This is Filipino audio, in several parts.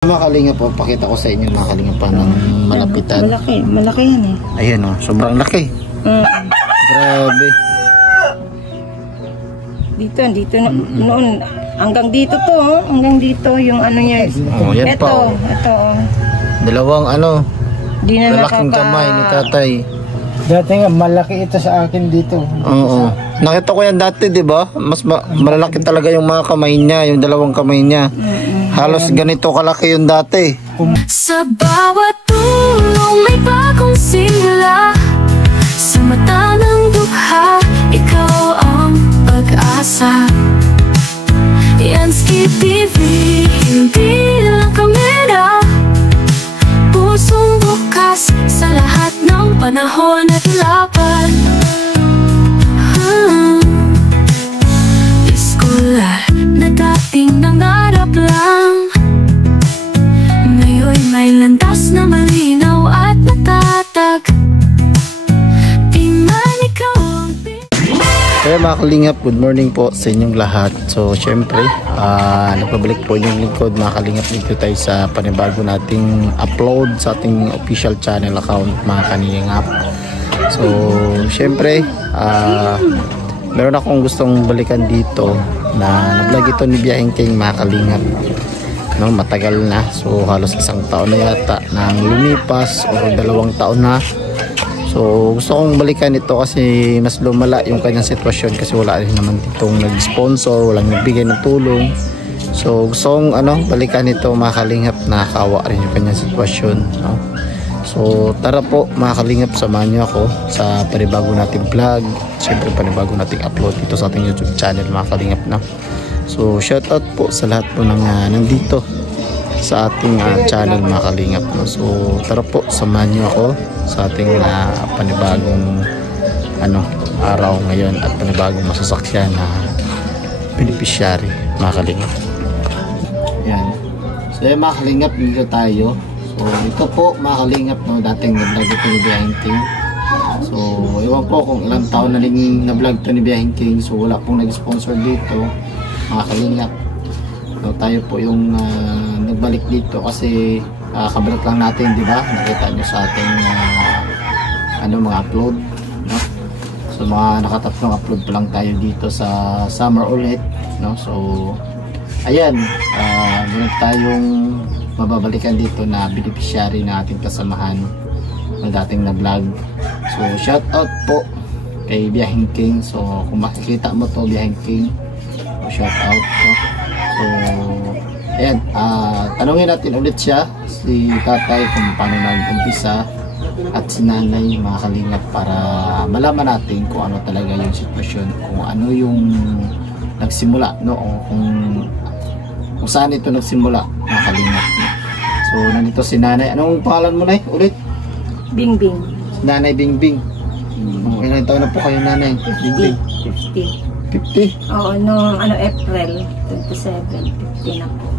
Mga kalinga po, pakita ko sa inyo mga kalinga pa ng malapitan. Malaki yan eh. Ayan o, sobrang laki. Grabe. Dito noon, hanggang dito to, hanggang dito yung ano niya. Oh, yan ito, pa. ito. Dalawang ano, Di na lalaking kamay ni tatay. Dati nga, malaki ito sa akin dito. Oo. Nakita ko yan dati, di ba? Mas malalaki talaga yung mga kamay niya, yung dalawang kamay niya. Halos ganito kalaki yung dati. Sa bawat tulong may bagong simula. Sa mata ng dukha, ikaw ang pag-asa. Yansky TV, hindi lang kamera. Pusong bukas sa lahat ng panahon at laban. Iskolar na dating nangarap lang, ngayon may landas na malinaw at natatag. Tingnan ikaw ang Kaya mga kalingap, good morning po sa inyong lahat. So syempre, nagpabalik po yung lingkod mga kalingap. Dito tayo sa panibago nating upload sa ating official channel account mga kalingap. So syempre, meron akong gustong balikan dito na na-vlog ito ni Biyaheng King mga kalingap. No, matagal na, so halos 1 taon na yata nang lumipas o 2 taon na. So gusto kong balikan ito kasi mas lumala yung kanyang sitwasyon kasi wala rin naman ditong nag-sponsor, walang nagbigay ng tulong. So gusto kong balikan ito mga kalingap, nakakawa rin yung kanyang sitwasyon, no? So tara po mga kalingap, samahan nyo ako sa panibago nating vlog. Siyempre panibago nating upload dito sa ating YouTube channel mga kalingap na. So shout out po sa lahat po ng nandito sa ating channel mga kalingap, no? So tara po, samahan nyo ako sa ating panibagong araw ngayon at panibagong masasakyan na beneficiary mga kalingap. Yan. So yan mga kalingap, dito tayo. So ito po mga kalingap, no, dating na-vlog ito ni Biyaheng King. So ewan po kung ilang taon na rin na-vlog ito ni Biyaheng King. So wala pong nag-sponsor dito mga kalingap. So tayo po yung nagbalik dito kasi kabalat lang natin, di ba? Nakita nyo sa ating mga upload, no? So mga nakatatlong upload pa lang tayo dito sa summer ulit, no? So ayan, meron tayong mababalikan dito na beneficiary na ating kasamahan na dating na vlog. So shout out po kay Biyaheng King. So kung makikita mo to Biyaheng King, shout out, no? So ayan, tanungin natin ulit siya, si tatay, kung paano nag-umpisa at si nanay mga kalingap, para malaman natin kung ano talaga yung sitwasyon, kung ano yung nagsimula, no? O kung saan ito nagsimula mga kalingap, no? So nandito si nanay. Anong pangalan mo, nay, ulit? Bingbing. Si nanay Bingbing. Ilang taon na po kayo, nanay? 50. 50? Oo, noong April 27, 50 na po.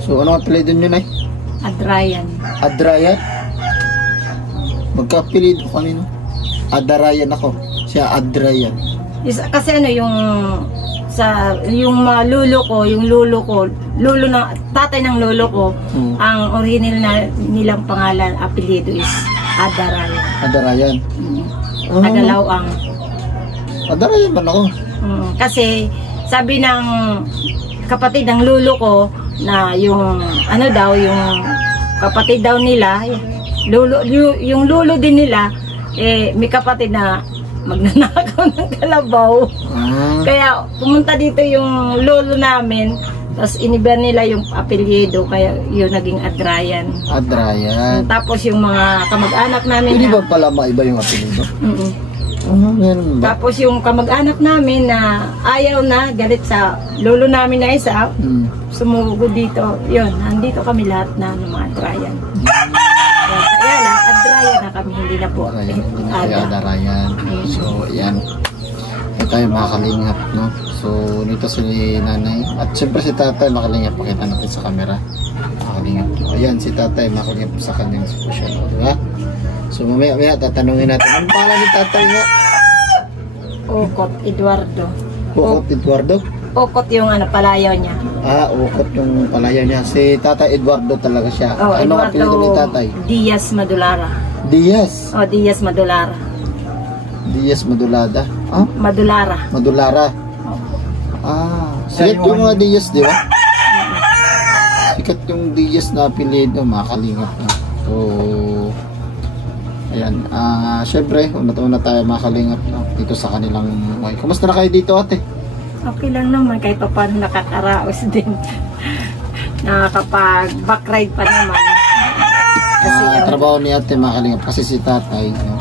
So ano apelido nyo, nay? Adrayan. Adrayan? Magka-apelido kanino? Adarayan ako. Siya Adrayan. Kasi yung mga lulo na tatay ng lolo ko, ang original na nilang pangalan, apelido is Adarayan. Adarayan. Tagalawang. Adarayan man ako. Kasi sabi ng kapatid ng lolo ko na yung yung kapatid daw nila, yung lolo din nila, may kapatid na magnanakaw ng kalabaw. Kaya pumunta dito yung lolo namin, tapos iniba nila yung apelyido, kaya yun naging Adrayan. Adrayan. Tapos yung mga kamag-anak namin, hindi ba pala maiba yung apelyido? Tapos yung kamag-anak namin na ayaw na, galit sa lolo namin na isa, sumugod dito. Yun, nandito kami lahat na ng mga Adrayan. Kaya na, Adrayan na kami, hindi na po. Adarayan. So, yan. Ito tayo mga kalingap, no? So, nito si nanay. At siyempre si tatay, makalingap. Pakita natin sa camera. Makalingap. Ayan, si tatay, makalingap sa kanyang sitwasyon. Diba? So mamaya tatanungin natin. Anong pangalan ni tatay nga? Ukot Eduardo. Ukot Eduardo? ukot yung ano, palayaw niya. Ukot yung palaya niya. Si Tata Eduardo talaga siya. Oh, Ano ang apelido ni Tatay? Diaz Madulara. Diaz. Oh, Diaz Madulara. Diaz Madulada. Madulara. Madulara. Sikat yung mga Diaz, di ba? Sikat yung Diaz na apelido, makalingap na. So, ayan. Syempre, una tayo makalingap na dito sa kanilang buhay. Kumusta na kayo dito, ate? Okay lang naman, kahit pa paano nakakaraos din. Nakakapag-backride pa naman. Kasi trabaho ni ate makalingap kasi si tatay, no,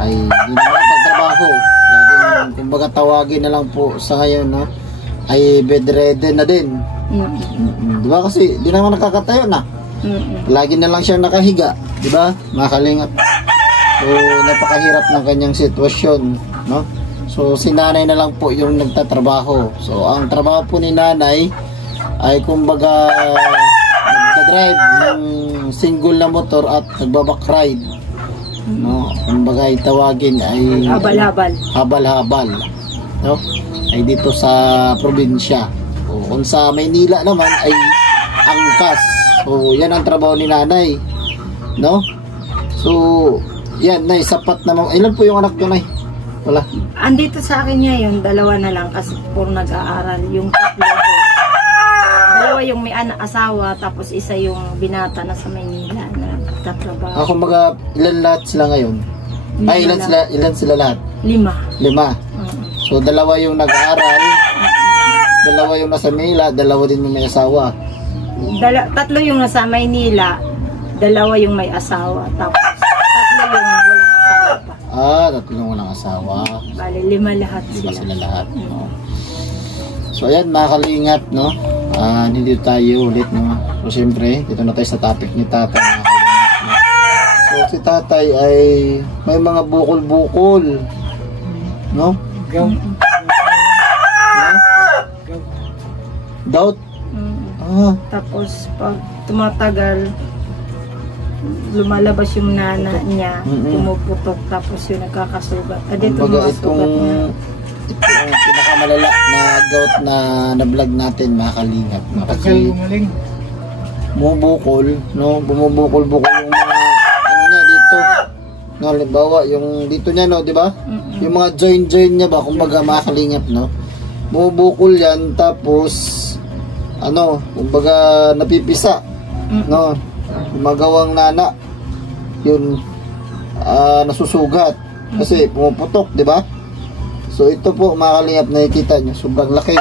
ay hindi na makapagtrabaho. Laging, kumbaga tawagin na lang po sa ngayon, no, ay bedridden na din. Di ba kasi di naman nakakatayo na. Lagi na lang siyang nakahiga, di ba? Makalingap. So napakahirap ng kanyang sitwasyon, no? So si nanay na lang po yung nagtatrabaho. So ang trabaho po ni nanay ay kumbaga nagda-drive ng single na motor at nagbaback-ride. No, kumbaga tawagin ay habal-habal. No? Ay dito sa probinsya. So, kung sa Maynila naman ay angkas. So yan ang trabaho ni nanay. No? So yan, nay, sapat naman. Ilan po yung anak ko, nay? Wala. Andito sa akin niya yun, dalawa na lang kasi puro nag-aaral. Yung tatlo ko, dalawa yung may asawa, tapos isa yung binata na sa Maynila na nagtatrabaho. Kumbaga, ilan lahat sila ngayon? Ilan sila lahat? 5. So, dalawa yung nag-aaral, dalawa yung nasa Maynila, dalawa din yung may asawa. Tatlo yung nasa Maynila, dalawa yung may asawa, tapos tatlo yung walang asawa pa. Tatlong walang asawa. Bale, 5 lahat Diba sila. sila lahat, no? So, ayan, mga kalingap, no? Dito tayo ulit, no? So, siyempre, dito na tayo sa topic ni tatay, mga kalingap, no? So, si tatay ay may mga bukol-bukol, no? Gout. Doubt? Tapos, pag tumatagal, lumalabas yung nana niya, pumuputok, tapos yung nagkakasugat. Dito Kumbaga, mga sugat na. Itong pinakamalala na gout na na-vlog natin, mga kalingap, no? Tagal Kasi gumaling. bumubukol, no? Bumubukol-bukol yung mga ano niya dito. No, halimbawa, yung dito niya, no, di ba? Yung mga joint niya ba, kumbaga mga kalingap, no? Bumubukol yan, tapos ano, kumbaga napipisa, no? Gumagawang nana. Yun, nasusugat kasi pumuputok, di ba? So ito po, mga kalingap, nakikita nyo, sobrang laki.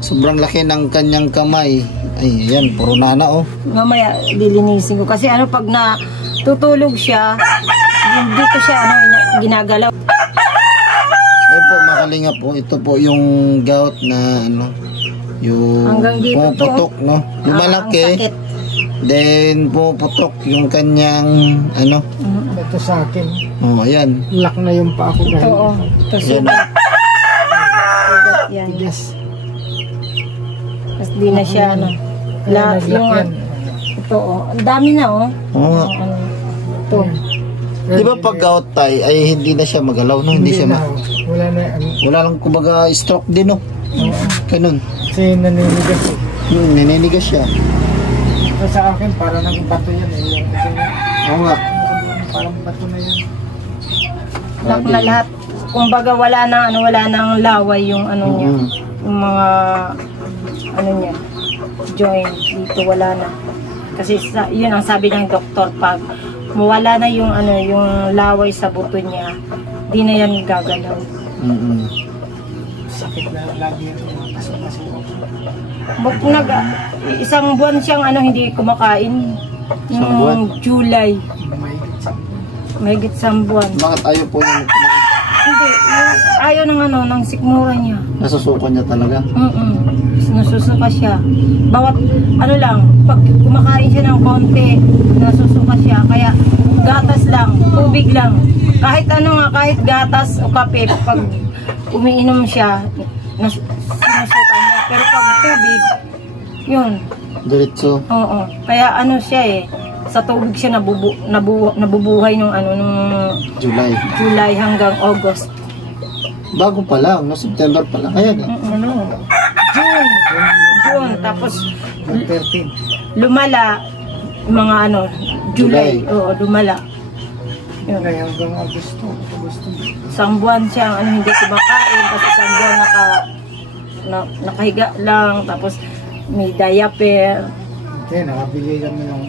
Sobrang laki ng kanyang kamay. Ay, yan, puro nana, oh. Mamaya, lilinisin ko. Kasi ano, pag natutulog siya, hindi ko siya ginagalaw. Ayun po, mga kalingap, po, ito po yung gout na ano, yung hanggang dito pumuputok, no? Yung malaki, ang sakit. then pumuputok yung kanyang ano. Ito sa akin. Oh, ayan. Lock na yung pa ako. Ito, oh. Ito, Ayan, sugat. Sugat yan. Yes. Tapos di na siya, ano. Yung, ito, oh. Ang dami na, oh. Oo nga. Ito. Di ba pag gout tay ay hindi na siya magalaw, no? Hindi siya na. Wala na. wala lang, kumbaga stroke din, no? Ganun. Kasi naninigas eh. Naninigas siya. Ito sa akin, para nang bato yan eh. Oo nga. Parang bato na yan. Lock na lahat. Kumbaga wala nang laway yung ano niya. Yung mga ano niya, joint dito wala na. Kasi yun ang sabi ng doktor, pag mawala na yung ano, yung laway sa buto niya, di na yan gagalaw. Sakit na lagi yan. Isang buwan siyang ano, hindi kumakain. Isang buwan? July. Mahigit isang buwan. Bakit ayaw po niya magkumain? Hindi, ayaw ng ano, ng sikmura niya. Nasusukan niya talaga? Nasusuka siya. Bawat, ano lang, pag kumakain siya ng konti, nasusuka siya. Kaya, gatas lang, tubig lang. Kahit ano nga, kahit gatas o kape, pag umiinom siya, sinusuka niya. Pero pag tubig, yun. Diretso? Oo. Kaya ano siya eh, sa tubig siya nabubuhay nung ano, nung July. July hanggang August. Bago pa lang, no? September pa lang. Ayan. Ano? June. Tapos, June 13. lumala, mga ano, July. July. Oo, lumala. Yun. Kaya hanggang Agosto. Isang buwan siyang ano, hindi kumakain, tapos isang buwan nakahiga lang, tapos may diaper. Kaya nakabili kami ng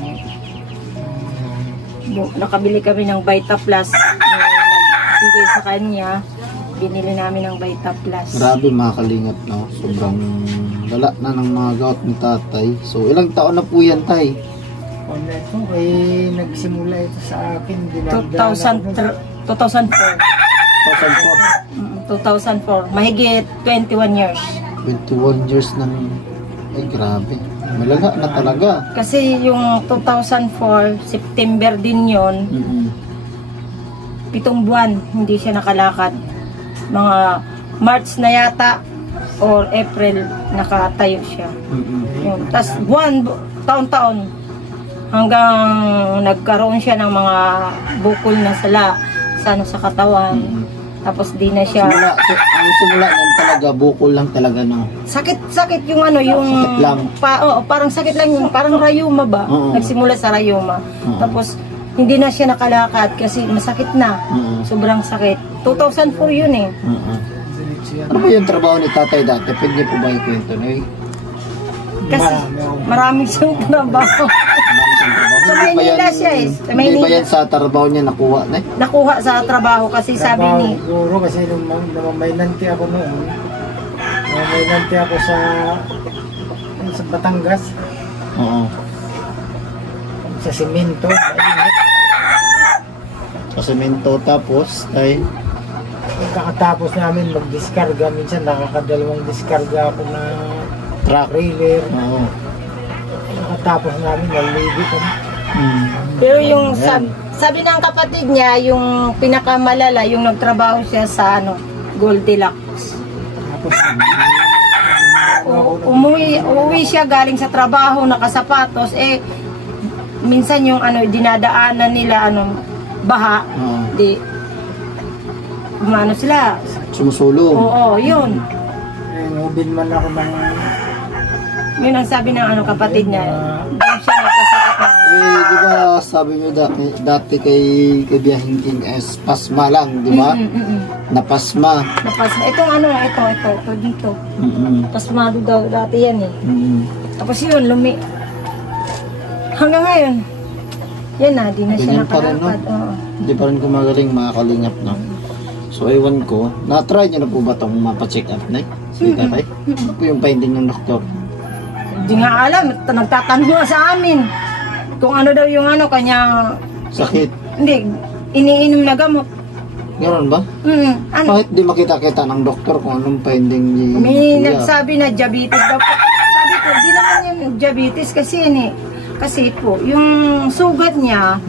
Nakabili kami ng Vita Plus. Nagbigay sa kanya, binili namin ng Vita Plus. Grabe mga kalingap, no? Sobrang wala na ng mga gout ni tatay. So, ilang taon na po yan, tay? ano ito, ay nagsimula ito sa akin. 2004. 2004. Mahigit 21 years. 21 years na. Ay, grabe. Malaga na talaga. Kasi yung 2004, September din yon, 7 buwan, hindi siya nakalakad. Mga March na yata or April, nakatayo siya. Yun. Tapos buwan, taon-taon, hanggang nagkaroon siya ng mga bukol na sa katawan. Tapos di na siya... Ang simula yan talaga, bukol lang talaga, no? Sakit yung ano, yung... Sakit lang. Parang sakit lang yung, parang rayuma ba? Oo. Nagsimula sa rayuma. Oo. Tapos, hindi na siya nakalakad kasi masakit na. Oo. Sobrang sakit. 2004 yun eh. Ano ba yung trabaho ni tatay dati? Pwede niyo po ba ikwento, no? Kasi maraming siyang trabaho. Sa Maynila siya eh. Sa Hindi ba Maynila. yan sa trabaho niya nakuha, na? Nakuha sa trabaho kasi sabi ni... Guro kasi nung namaynanti ako noon. Namaynanti ako sa Batangas. Oo. Sa simento. Mainit. Sa semento, tapos, ay... Pagkakatapos namin mag-discarga, minsan nakakadalawang discarga ako na Truck. trailer. Oo. Pagkatapos namin, nalibig kami. Pero yung sabi ng kapatid niya, yung pinakamalala, yung nagtrabaho siya sa ano, Goldilocks. Tapos, Umuwi siya galing sa trabaho, nakasapatos, eh, minsan yung ano, dinadaanan nila, ano, baha, Oo. di, umano sila. Sumusulong. Oo, yun. nubin man ako ng Yun ang sabi ng ano, kapatid niya. Doon siya nagkasakit na. Eh, di ba sabi niyo dati kay Biyahing King es pasma lang, di ba? Napasma. Napasma. Itong ano, ito dito. Pasmado daw dati yan eh. Tapos yun, hanggang ngayon, yan na, di na siya Ganyan pa rin, no? nakalakad. Oo. Hindi pa rin gumagaling, mga kalingap, no? So, ewan ko, na-try niyo na po ba itong mapacheck up na? Si tatay? Ano po yung finding ng doktor? Di nga alam, nagtatanong nga sa amin. Kung ano daw yung ano, kanyang... Sakit. Hindi, iniinom na gamot. Ganoon ba? Ano? Bakit di makita-kita ng doktor kung anong finding ni May Kuya? nagsabi na diabetes daw po. Sabi ko, di naman yung diabetes kasi yun eh. Kasi po, yung sugat niya,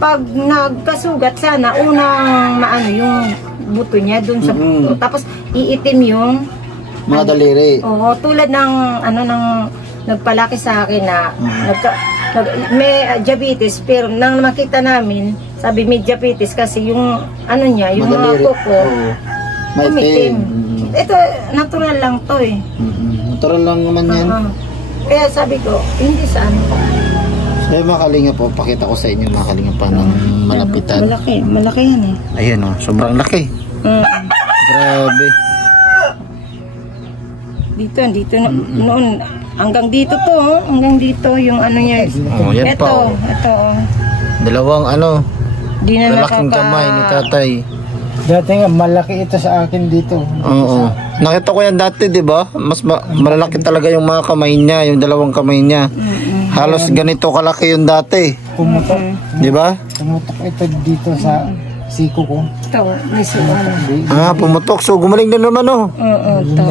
pag nagkasugat sana, unang maano yung buto niya dun sa buto. Tapos iitim yung Mga daliri. oo, tulad ng ano ng nagpalaki sa akin na may diabetes, pero nang makita namin, sabi may diabetes kasi yung ano niya, yung mga Madaliri. kuko, Oo. Maitim. umitim. Ito, natural lang to eh. Natural lang naman yan. Kaya sabi ko, hindi sa ano. So, mga kalinga po, pakita ko sa inyo mga kalinga pa ng malapitan. Malaki yan eh. Ayan o, sobrang laki. Grabe. Dito noon, hanggang dito to, hanggang dito yung ano niya. Oh, yan pa, oh. Ito. Dalawang ano, Di na lalaking kamay ni tatay. dati nga malaki ito sa akin dito. Oo. Nakita ko yan dati, di ba? Mas malalaki talaga yung mga kamay niya, yung dalawang kamay niya. Halos ganito kalaki yung dati. Pumutok. Di ba? Pumutok ito dito sa siko ko. Ito, miso ano. Ah, pumutok. So, gumaling din naman, oh. Oo, ito.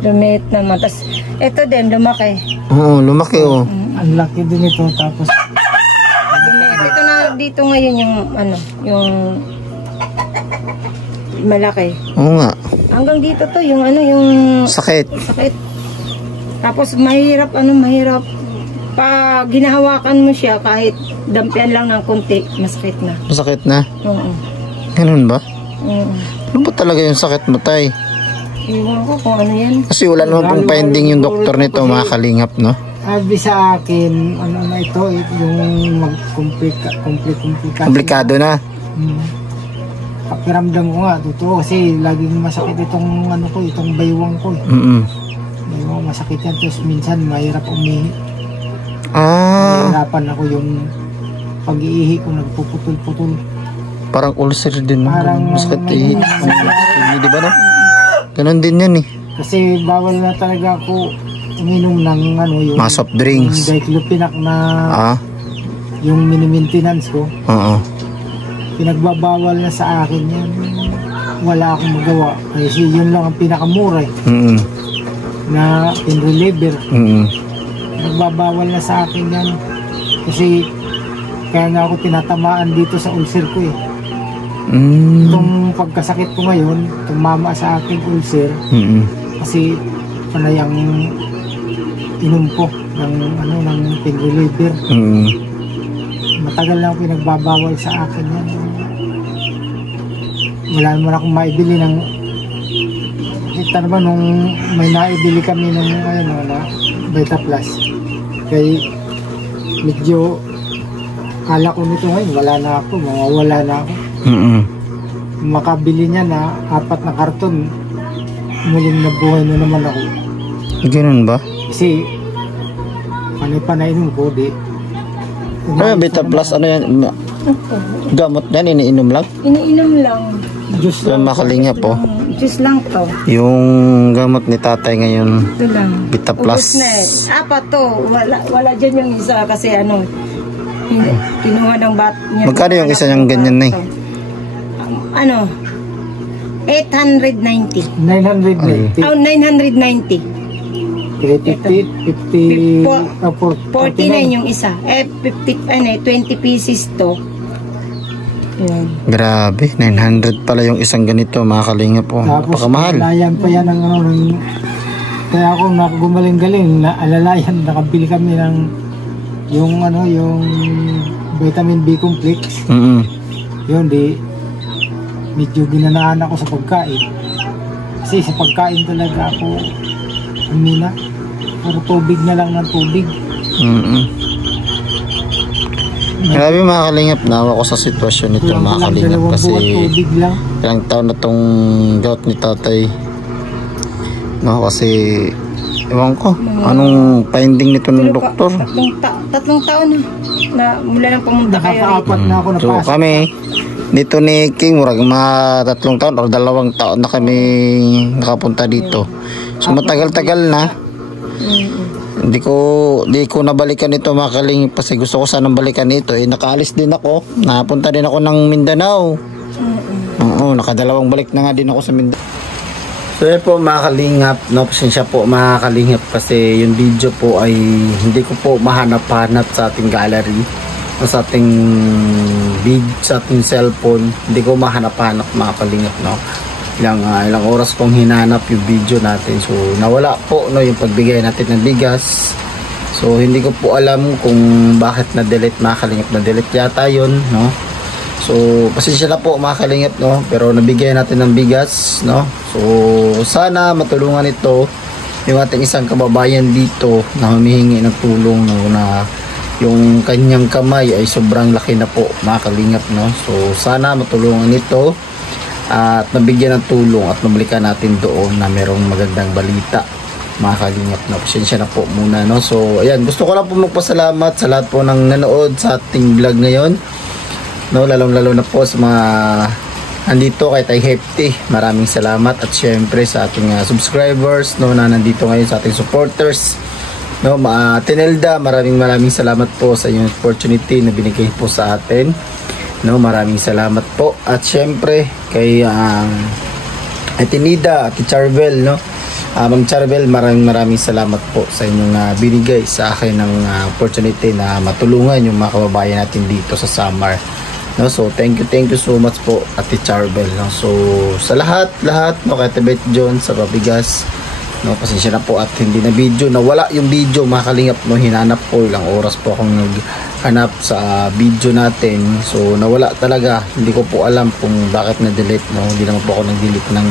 Lumiit naman. Tapos, ito din, lumaki. Oo, lumaki, oh. Ang laki din ito tapos Lumiit. Ito na dito ngayon yung ano, yung malaki. Oo nga. Hanggang dito to, yung ano, yung Sakit. sakit. Tapos mahirap pag ginahawakan mo siya, kahit dampian lang ng konti, masakit na. Masakit na. Oo. Ganun ba? Oo. Ano ba talaga yung sakit mo, tay? Iwan ko kung ano yan. Kasi wala naman pong finding yung doktor nito, mga kalingap, no? Sabi sa akin, ano na ito, yung Komplikado na. Pakiramdam ko nga, totoo, kasi laging masakit itong ano ko, itong baywang ko. Baywang, masakit yan, tapos minsan mahirap umihi. Mahirapan ako yung pag-iihi ko, nagpuputol-putol. Parang ulcer din, no? Parang Masakit ihi. Di ba, no? Ganon din yan, eh. Kasi bawal na talaga ako uminom ng ano, yung mga soft drinks. Yung diclofenac na yung mini-maintenance ko. Pinagbabawal na sa akin yan. Wala akong magawa. Kasi yun lang ang pinakamura na pain reliever. Nagbabawal na sa akin yan. Kasi kaya nga ako tinatamaan dito sa ulcer ko eh. Itong pagkasakit ko ngayon, tumama sa aking ulcer. Kasi panayang inom ko ng ano, ng pain reliever. Matagal lang pinagbabawal sa akin yan. Wala naman akong maibili ng kita naman nung may naibili kami ng ano, na Beta Plus. Kaya medyo kala ko nito ngayon wala na ako, mawawala na ako. Makabili niya na 4 na karton, muling nabuhay na naman ako. Ganun ba? Kasi panay-panay ko di. Beta Plus, ano yan? Gamot yan, iniinom lang? Iniinom lang. Diyos lang. Makalingap po. Diyos lang to. Yung gamot ni tatay ngayon, Ito lang. Beta Plus. Ubus na eh. Apat to. Wala dyan yung isa kasi ano, kinuha ng bat niya. Magkano yung isa niyang ganyan na eh? Ano? 890. 990. Oh, 990. 50, 49 yung isa. 20 pieces to. Yan. Grabe, 900 pala yung isang ganito, mga kalingap po. Tapos Napakamahal. alalayan pa yan ng ano, kaya ako gumaling-galing na alalayan, nakabili kami ng yung ano, yung vitamin B complex. Yun, di medyo ginanaan ako sa pagkain. Kasi sa pagkain talaga ako humina. Puro tubig na lang ng tubig. Grabe, mga kalingap, nawa ko sa sitwasyon nito, mga kalingap, kasi ilang taon na tong gout ni tatay, no? Kasi ewan ko anong finding nito ng doktor. Tatlong taon na mula nang pumunta kayo. Nakakaapat na ako So napasok. kami dito ni King, murag mga 3 taon o 2 taon na kami nakapunta dito. So matagal-tagal na. Di ko nabalikan ito, mga kalingap, kasi gusto ko sanang balikan ito. Nakaalis din ako, napunta din ako ng Mindanao. Oo, nakadalawang balik na nga din ako sa Mindanao. So yun po, mga kalingap, no, pasensya po, mga kalingap, kasi yung video po ay hindi ko po mahanap-hanap sa ating gallery o sa ating sa ating cellphone. Hindi ko mahanap-hanap, mga kalingap, no. Ilang oras kong hinanap yung video natin, so nawala po, no, yung pagbigay natin ng bigas. So hindi ko po alam kung bakit na-delete, mga kalingap. Na-delete yata yun, no. So pasensya na po, mga kalingap, no, pero nabigay natin ng bigas, no. So sana matulungan ito yung ating isang kababayan dito na humihingi ng tulong, no, na yung kanyang kamay ay sobrang laki na po, mga kalingap, no. So sana matulungan ito at nabigyan ng tulong at mabalikan natin doon na merong magandang balita, mga kalingap, no. Pasensya na po muna, no. So ayan, gusto ko lang po magpasalamat sa lahat po ng nanood sa ating vlog ngayon, no, lalong-lalo na po sa mga andito kay Tay Hefty. Maraming salamat, at syempre sa ating subscribers, no, na nandito ngayon, sa ating supporters, no. Tinelda, maraming salamat po sa inyong opportunity na binigay po sa atin, no. Maraming salamat po, at syempre kay Tinida at Charvel, no. Ma'am Charvel, maraming salamat po sa inyong binigay sa akin ng opportunity na matulungan yung mga kababayan natin dito sa Samar, no. So thank you so much po, Ate Charvel, no. So sa lahat, no, kay Tibet John sa pabigas, no, pasensya na po at hindi na video, nawala yung video, mga kalingap, no. Hinanap ko, ilang oras po akong hanap sa video natin. So nawala talaga, hindi ko po alam kung bakit na-delete, no? Hindi naman po ako nag-delete ng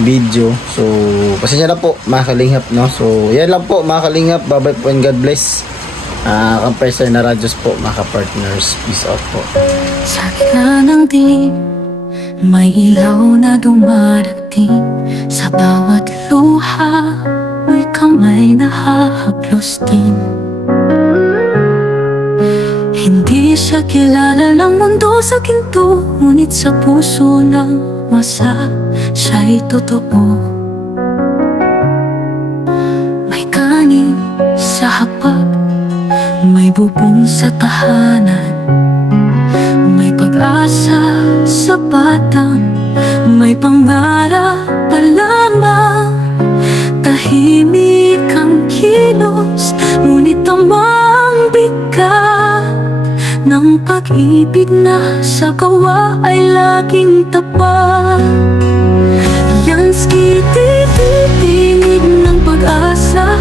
video. So pasensya na po mga kalingap, no? So yan lang po mga kalingap, bye bye po and God bless. Compressor na Radios po mga ka-partners, peace out po. Sa gitna ng dilim, may ilaw na dumarating. Sa bawat luha, may kamay na hahaplos din. Hindi siya kilala ng mundo sa ginto, ngunit sa puso ng masa, siya'y totoo. May kanin sa hapag, may bubong sa tahanan, may pag-asa sa batang, may pangarap pa lamang. Tahimik ang kilos, ngunit tamang bigat ng pag-ibig na sa gawa ay laging tapat. Yansky, titig ng pag-asa,